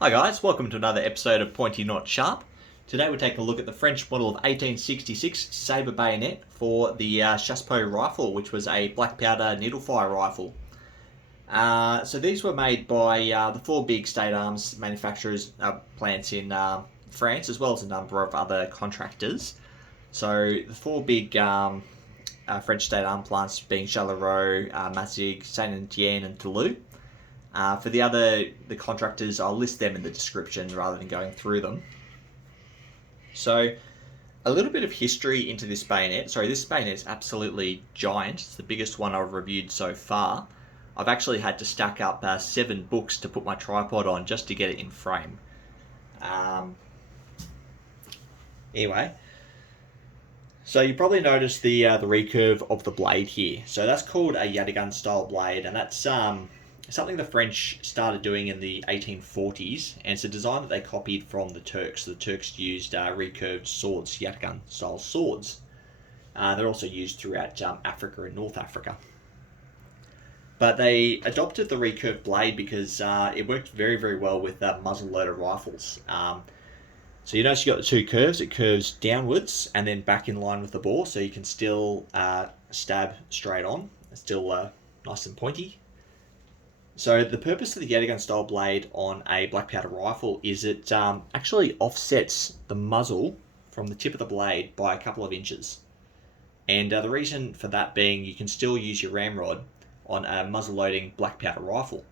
Hi guys, welcome to another episode of Pointy Not Sharp. Today we're taking a look at the French model of 1866 sabre bayonet for the chassepot rifle, which was a black powder needle fire rifle. So these were made by the four big state arms manufacturers plants in France, as well as a number of other contractors. So the four big French state arm plants being Chatellerault, Mutzig, Etienne and Tulle. For the contractors, I'll list them in the description rather than going through them. So, a little bit of history into this bayonet. Sorry, this bayonet is absolutely giant. It's the biggest one I've reviewed so far. I've actually had to stack up 7 books to put my tripod on just to get it in frame. Anyway, so you probably noticed the recurve of the blade here. So that's called a yataghan style blade, and that's something the French started doing in the 1840s, and it's a design that they copied from the Turks. The Turks used recurved swords, yataghan style swords. They're also used throughout Africa and North Africa. But they adopted the recurved blade because it worked very, very well with muzzle-loaded rifles. So you notice you've got the two curves. It curves downwards and then back in line with the bore, so you can still stab straight on. It's still nice and pointy. So the purpose of the yataghan style blade on a black powder rifle is it actually offsets the muzzle from the tip of the blade by a couple of inches. And the reason for that being you can still use your ramrod on a muzzle loading black powder rifle.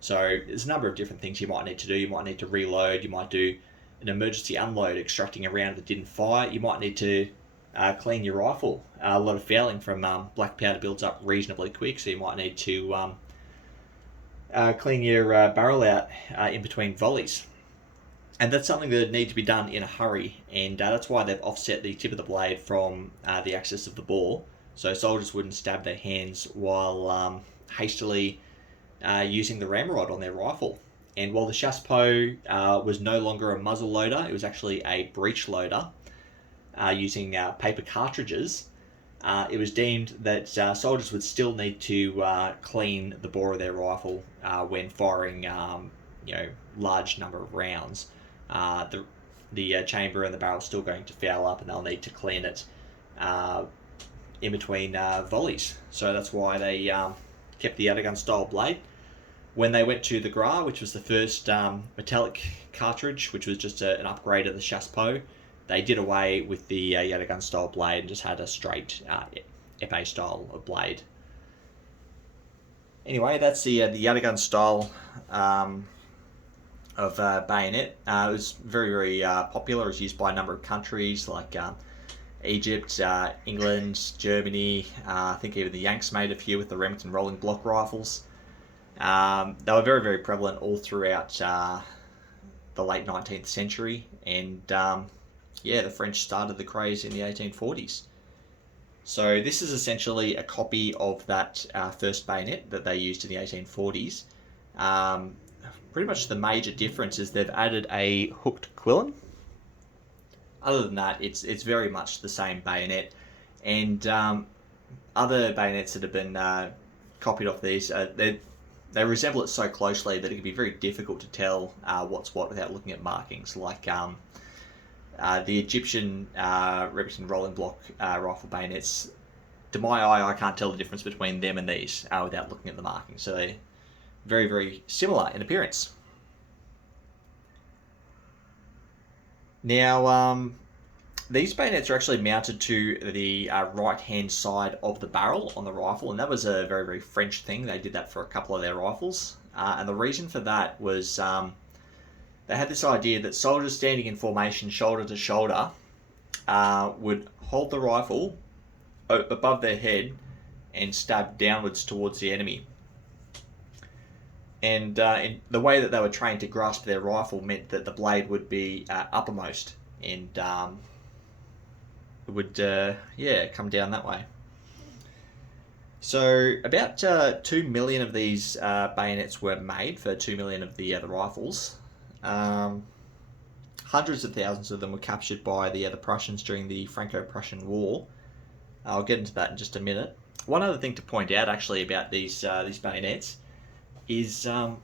So there's a number of different things you might need to do. You might need to reload, you might do an emergency unload extracting a round that didn't fire, you might need to clean your rifle. A lot of fouling from black powder builds up reasonably quick, so you might need to clean your barrel out in between volleys. And that's something that needs to be done in a hurry, and that's why they've offset the tip of the blade from the axis of the bore, so soldiers wouldn't stab their hands while hastily using the ramrod on their rifle. And while the chassepot was no longer a muzzle loader, it was actually a breech loader using paper cartridges. It was deemed that soldiers would still need to clean the bore of their rifle when firing, large number of rounds. The chamber and the barrel is still going to foul up, and they'll need to clean it in between volleys. So that's why they kept the yataghan style blade. When they went to the Gras, which was the first metallic cartridge, which was just an upgrade of the chassepot, they did away with the yataghan style blade and just had a straight épée style of blade. Anyway, that's the yataghan style of bayonet. It was very, very popular. It was used by a number of countries like Egypt, England, Germany. I think even the Yanks made a few with the Remington rolling block rifles. They were very, very prevalent all throughout the late 19th century, and the French started the craze in the 1840s. So this is essentially a copy of that first bayonet that they used in the 1840s. Pretty much the major difference is they've added a hooked quillon. Other than that, it's very much the same bayonet, and other bayonets that have been copied off these, they resemble it so closely that it can be very difficult to tell what's what without looking at markings, like the Egyptian Remington rolling block rifle bayonets. To my eye, I can't tell the difference between them and these without looking at the markings. So they're very, very similar in appearance. Now, these bayonets are actually mounted to the right-hand side of the barrel on the rifle, and that was a very, very French thing. They did that for a couple of their rifles, and the reason for that was they had this idea that soldiers standing in formation shoulder to shoulder would hold the rifle above their head and stab downwards towards the enemy. And in the way that they were trained to grasp their rifle meant that the blade would be uppermost, and it would come down that way. So about 2 million of these bayonets were made for 2 million of the rifles. Hundreds of thousands of them were captured by the Prussians during the Franco-Prussian War. I'll get into that in just a minute. One other thing to point out actually about these bayonets is, let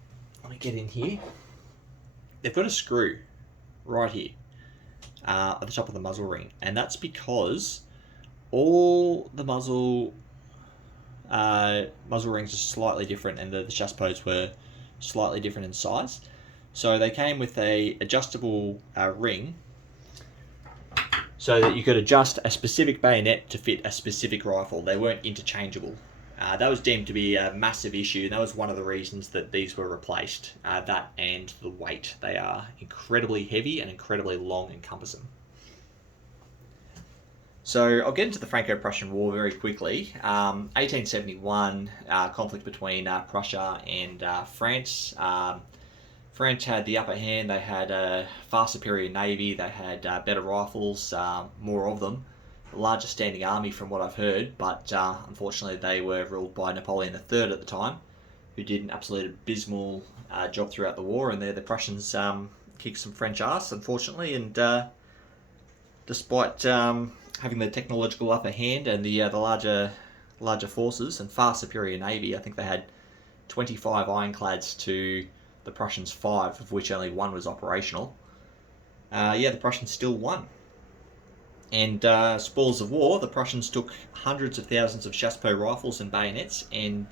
me get in here. they've got a screw right here at the top of the muzzle ring, and that's because all the muzzle rings are slightly different, and the chassepots were slightly different in size. So they came with a adjustable ring, so that you could adjust a specific bayonet to fit a specific rifle. They weren't interchangeable. That was deemed to be a massive issue, and that was one of the reasons that these were replaced. That and the weight. They are incredibly heavy and incredibly long and cumbersome. So I'll get into the Franco-Prussian War very quickly. 1871, conflict between Prussia and France. French had the upper hand. They had a far superior navy. They had better rifles, more of them. The largest standing army from what I've heard, but unfortunately they were ruled by Napoleon III at the time, who did an absolute abysmal job throughout the war, and the Prussians kicked some French ass, unfortunately, and despite having the technological upper hand and the larger forces and far superior navy, I think they had 25 ironclads to the Prussians 5, of which only 1 was operational. The Prussians still won. And spoils of war, the Prussians took hundreds of thousands of chassepot rifles and bayonets and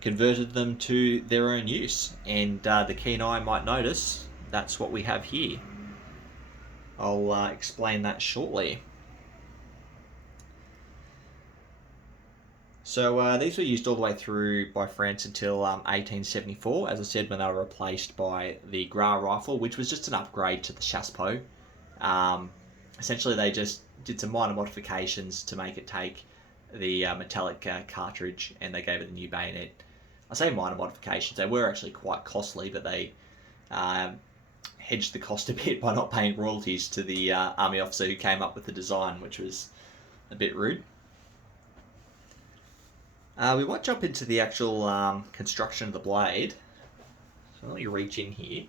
converted them to their own use. And the keen eye might notice that's what we have here. I'll explain that shortly. So these were used all the way through by France until 1874, as I said, when they were replaced by the Gras rifle, which was just an upgrade to the chassepot. Essentially, they just did some minor modifications to make it take the metallic cartridge, and they gave it a new bayonet. I say minor modifications, they were actually quite costly, but they hedged the cost a bit by not paying royalties to the army officer who came up with the design, which was a bit rude. We might jump into the actual construction of the blade. So let me reach in here.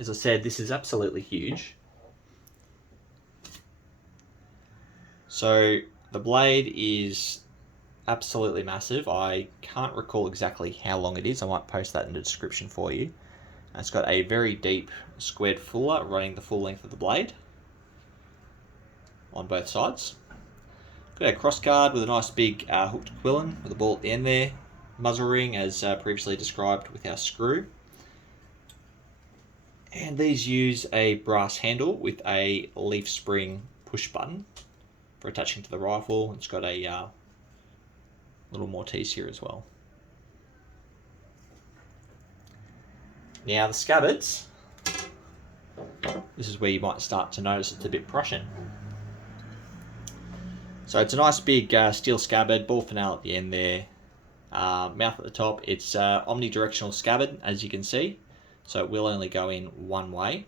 As I said, this is absolutely huge. So the blade is absolutely massive. I can't recall exactly how long it is. I might post that in the description for you. It's got a very deep squared fuller running the full length of the blade on both sides. Got a crossguard with a nice big hooked quillen with a ball at the end there. Muzzle ring as previously described with our screw. And these use a brass handle with a leaf spring push button for attaching to the rifle. It's got a little mortise here as well. Now the scabbards, this is where you might start to notice it's a bit Prussian. So it's a nice big steel scabbard, ball finale at the end there, mouth at the top. It's omnidirectional scabbard, as you can see, so it will only go in one way.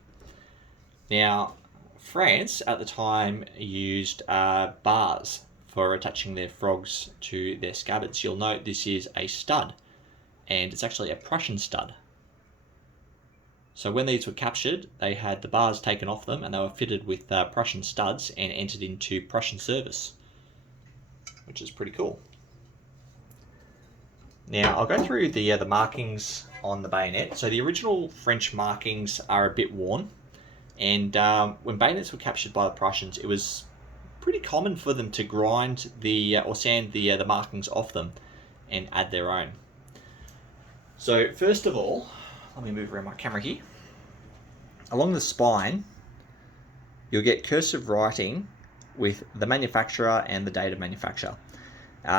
Now, France at the time used bars for attaching their frogs to their scabbards. You'll note this is a stud, and it's actually a Prussian stud. So when these were captured, they had the bars taken off them, and they were fitted with Prussian studs and entered into Prussian service, which is pretty cool. Now I'll go through the markings on the bayonet. So the original French markings are a bit worn, and when bayonets were captured by the Prussians, it was pretty common for them to grind or sand the markings off them and add their own. So first of all, let me move around my camera here. Along the spine, you'll get cursive writing with the manufacturer and the date of manufacture.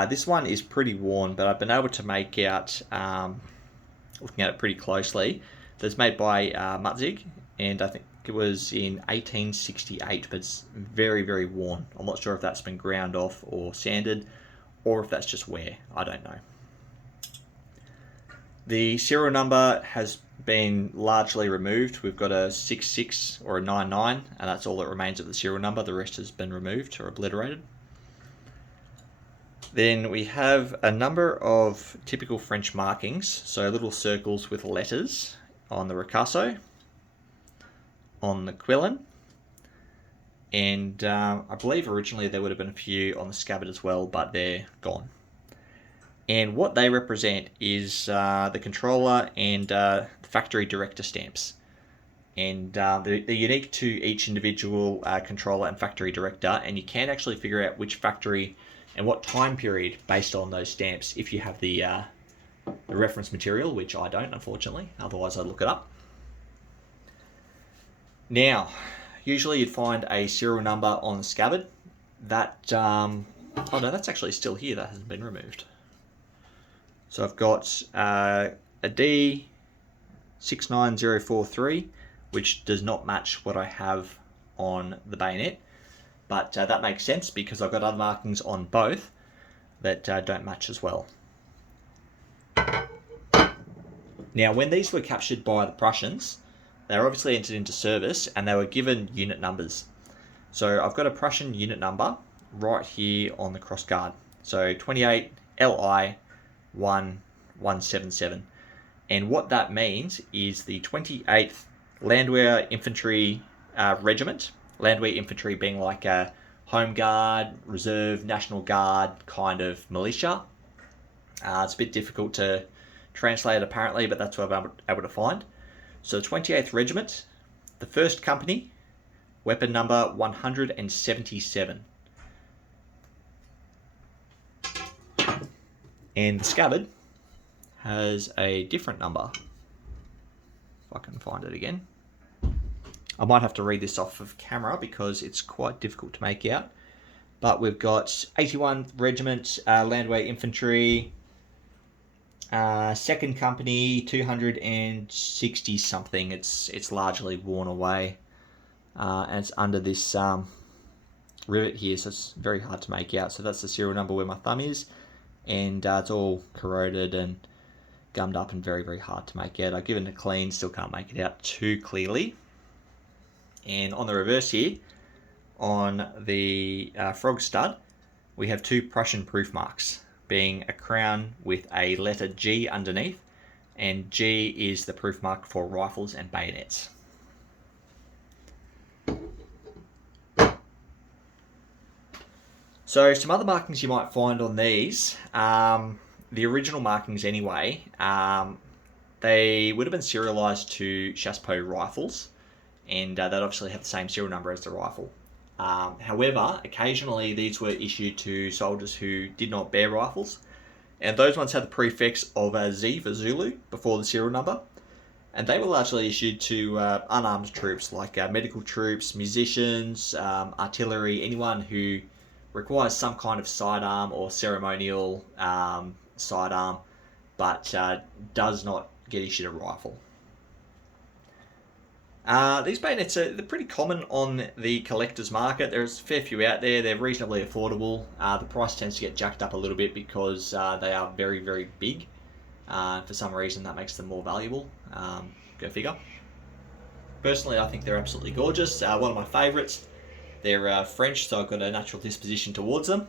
This one is pretty worn, but I've been able to make out, looking at it pretty closely, that it's made by Mutzig, and I think it was in 1868, but it's very, very worn. I'm not sure if that's been ground off or sanded, or if that's just wear. I don't know. The serial number has been largely removed. We've got a 66 or a 99, and that's all that remains of the serial number. The rest has been removed or obliterated. Then we have a number of typical French markings, so little circles with letters on the ricasso, on the quillen, and I believe originally there would have been a few on the scabbard as well, but they're gone. And what they represent is the controller and the factory director stamps. and they're unique to each individual controller and factory director, and you can actually figure out which factory and what time period based on those stamps if you have the reference material, which I don't, unfortunately, otherwise I'd look it up. Now, usually you'd find a serial number on the scabbard. That, oh no, that's actually still here, that hasn't been removed. So I've got a D69043, which does not match what I have on the bayonet, but that makes sense because I've got other markings on both that don't match as well. Now, when these were captured by the Prussians, they were obviously entered into service and they were given unit numbers. So I've got a Prussian unit number right here on the crossguard. So 28 LI 1177. And what that means is the 28th Landwehr Infantry Regiment. Landwehr Infantry being like a Home Guard, Reserve, National Guard kind of militia. It's a bit difficult to translate apparently, but that's what I'm able to find. So the 28th Regiment, the 1st Company, weapon number 177. And the scabbard has a different number. If I can find it again. I might have to read this off of camera because it's quite difficult to make out. But we've got 81th Regiment, Landwehr Infantry, 2nd Company, 260 something. It's largely worn away. And it's under this rivet here, so it's very hard to make out. So that's the serial number where my thumb is. And it's all corroded and gummed up and very, very hard to make out. I've given it a clean, still can't make it out too clearly. And on the reverse here, on the frog stud, we have 2 Prussian proof marks, being a crown with a letter G underneath, and G is the proof mark for rifles and bayonets. So some other markings you might find on these, the original markings anyway, they would have been serialized to chassepot rifles, and they'd obviously have the same serial number as the rifle. However, occasionally these were issued to soldiers who did not bear rifles, and those ones had the prefix of a Z for Zulu before the serial number, and they were largely issued to unarmed troops like medical troops, musicians, artillery, anyone who requires some kind of sidearm or ceremonial sidearm, but does not get issued a rifle. These bayonets they're pretty common on the collector's market. There's a fair few out there. They're reasonably affordable. The price tends to get jacked up a little bit because they are very, very big. For some reason, that makes them more valuable. Go figure. Personally, I think they're absolutely gorgeous. One of my favourites. They're French, so I've got a natural disposition towards them.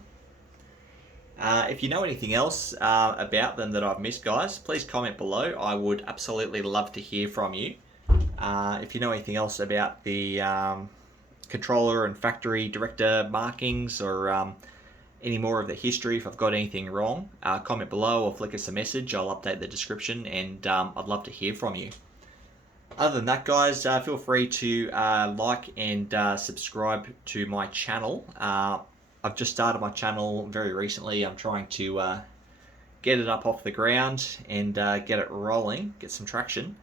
If you know anything else about them that I've missed, guys, please comment below. I would absolutely love to hear from you. If you know anything else about the controller and factory director markings, or any more of the history, if I've got anything wrong, comment below or flick us a message. I'll update the description, and I'd love to hear from you. Other than that, guys, feel free to like and subscribe to my channel. I've just started my channel very recently. I'm trying to get it up off the ground and get it rolling, get some traction.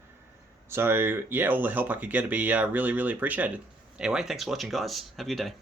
So yeah, all the help I could get would be really, really appreciated. Anyway, thanks for watching, guys. Have a good day.